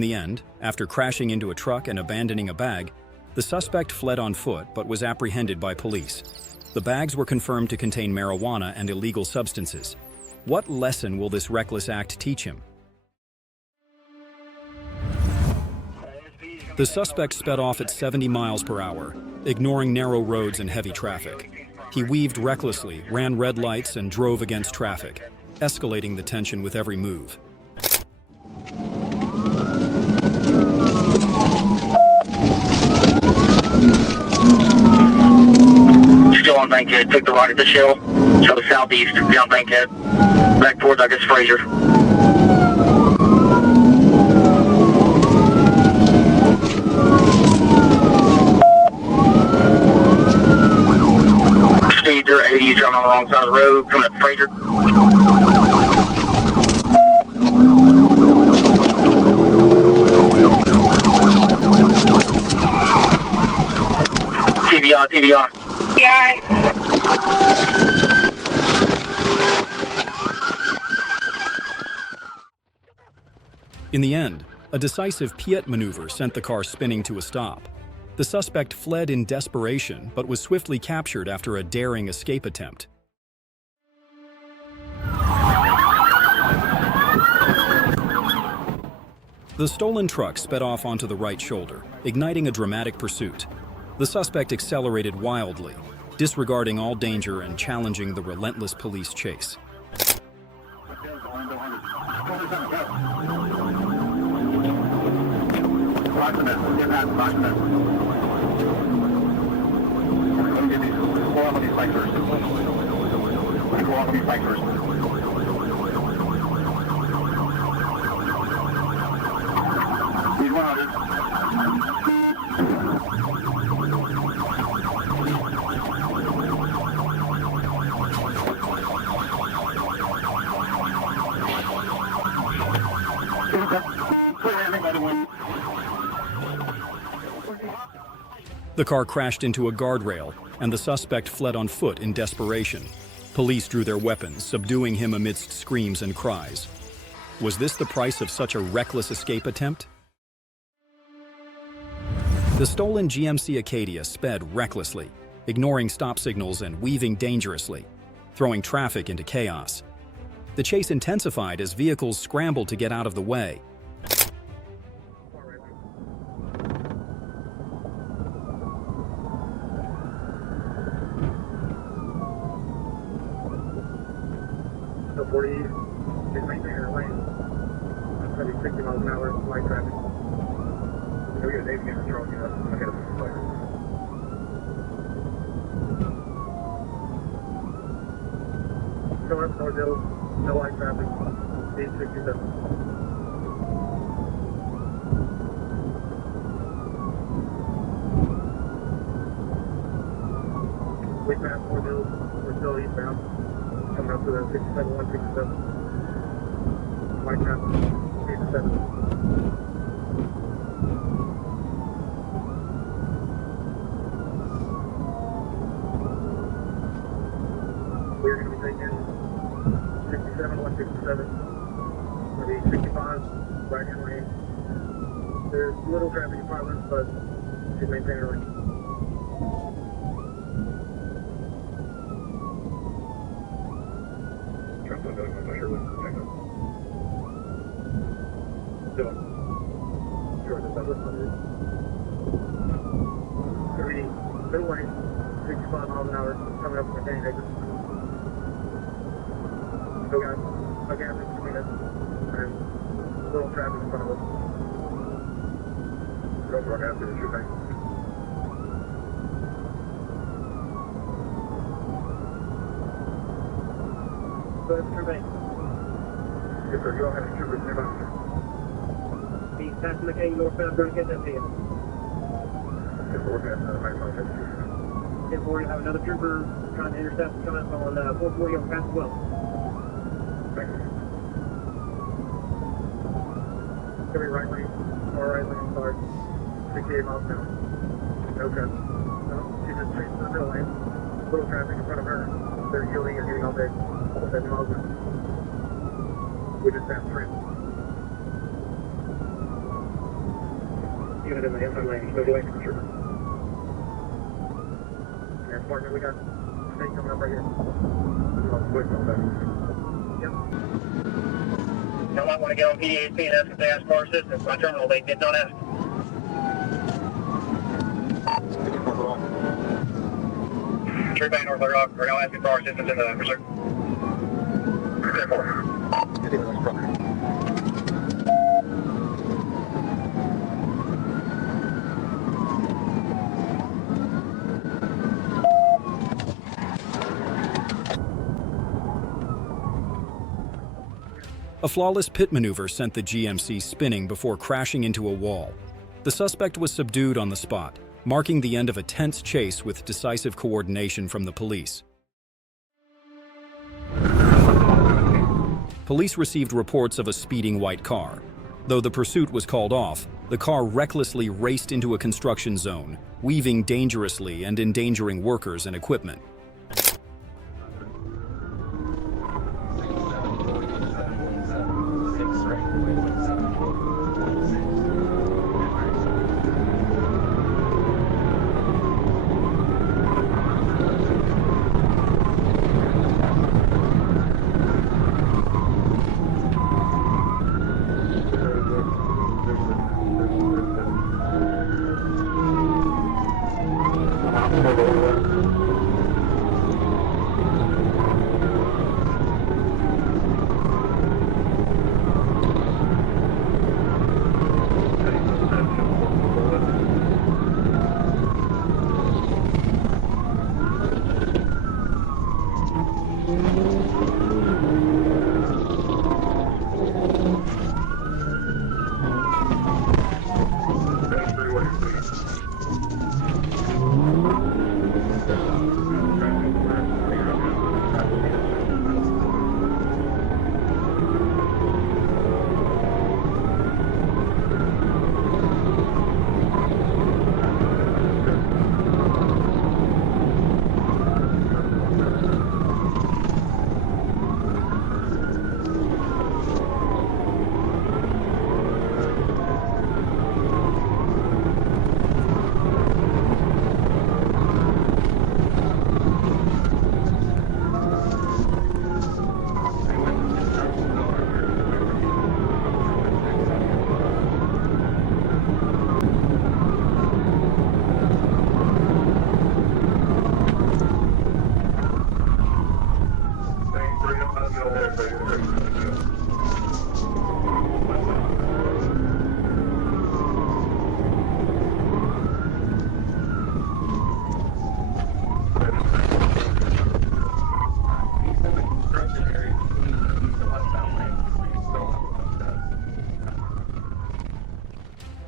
In the end, after crashing into a truck and abandoning a bag, the suspect fled on foot but was apprehended by police. The bags were confirmed to contain marijuana and illegal substances. What lesson will this reckless act teach him? The suspect sped off at 70 miles per hour, ignoring narrow roads and heavy traffic. He weaved recklessly, ran red lights, and drove against traffic, escalating the tension with every move. Still on Bankhead, took the right at the shell, so the southeast, down Bankhead, back towards, I guess, Fraser. Speeds are 80s, driving on the wrong side of the road, coming up Fraser. TVR. Yeah. In the end, a decisive piet maneuver sent the car spinning to a stop. The suspect fled in desperation but was swiftly captured after a daring escape attempt. The stolen truck sped off onto the right shoulder, igniting a dramatic pursuit. The suspect accelerated wildly, disregarding all danger and challenging the relentless police chase. The car crashed into a guardrail, and the suspect fled on foot in desperation. Police drew their weapons, subduing him amidst screams and cries. Was this the price of such a reckless escape attempt? The stolen GMC Acadia sped recklessly, ignoring stop signals and weaving dangerously, throwing traffic into chaos. The chase intensified as vehicles scrambled to get out of the way. So 40 is maintaining her lane. That's going to be 60 miles an hour, light traffic. So we got a Dave again, Charles, you know, ahead of the fire. North, North Hill, no light traffic, 867. We passed North Hill, we're still eastbound. Coming up to the 67, 167. Light traffic, 87. We're going to be taking 67, 167. We'll be 65, right in lane. There's little traffic in front of us, but she's maintaining her lane. Middle lane, 65 miles an hour, coming up from the Canyon exit. Still got a gap in between us, and little traffic in front of us. Don't run after the shoot bank. Go ahead, shoot bank. Yes, sir. You don't have any troopers nearby. He's passing the Canyon northbound, trying to get that to you. Yes, we're passing the right line. 1040, have another trooper trying to intercept coming up on 440 on pass 12. Thank you. Could be right lane, far right lane, start 68 miles an hour. No traffic. No, she's just straight to the middle lane. Little traffic in front of her. They're yielding and getting all day. 70 miles an hour. We just passed Trent. unit in the inside lane, move away from the trooper. And partner, we got state coming up right here. Yep. I might want to get on PDAP and ask if they ask for assistance. My terminal, they did not ask. Trooper Bank North Rock, we're now asking for our assistance in the pursuit. A flawless pit maneuver sent the GMC spinning before crashing into a wall. The suspect was subdued on the spot, marking the end of a tense chase with decisive coordination from the police. Police received reports of a speeding white car. Though the pursuit was called off, the car recklessly raced into a construction zone, weaving dangerously and endangering workers and equipment.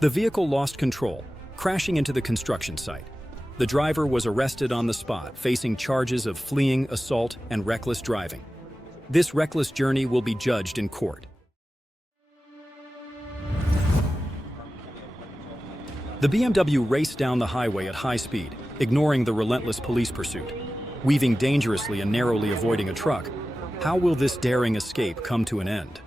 The vehicle lost control, crashing into the construction site. The driver was arrested on the spot, facing charges of fleeing, assault, and reckless driving. This reckless journey will be judged in court. The BMW raced down the highway at high speed, ignoring the relentless police pursuit. Weaving dangerously and narrowly avoiding a truck, how will this daring escape come to an end?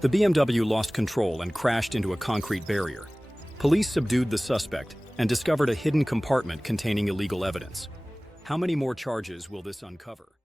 The BMW lost control and crashed into a concrete barrier. Police subdued the suspect and discovered a hidden compartment containing illegal evidence. How many more charges will this uncover?